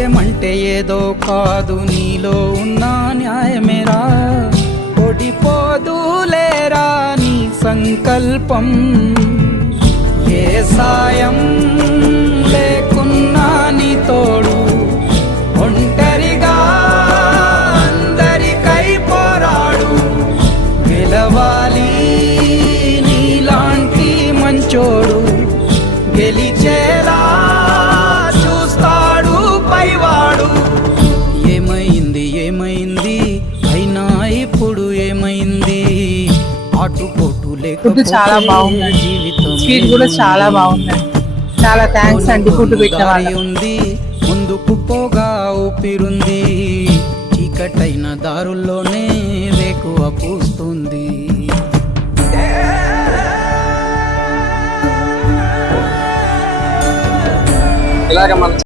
రాజకీయమంటే ఏదో కాదు, నీలో ఉన్న న్యాయమేరా. ఓడిపోదులేరా నీ సంకల్పం. ఏ సాయం లేకున్నా నీ తోడు, ఒంటరిగా అందరికై పోరాడు. గెలవాలి నీలాంటి మంచోడు, గెలిచేలా చూస్తాడు పైవాడు. ఏమైంది ఏమైంది అయినా ఇప్పుడు ఏమైంది, ఆటుపోటు ఫుడ్ చాలా బాగుంది, స్వీట్ కూడా చాలా బాగుంది. చాలా థ్యాంక్స్ అండి ఫుడ్ పెట్టిన ఉంది. ముందుకు పోగా ఊపిరుంది, చీకటైన దారుల్లోనే వేకువ పూస్తుంది. ఇలాగ మన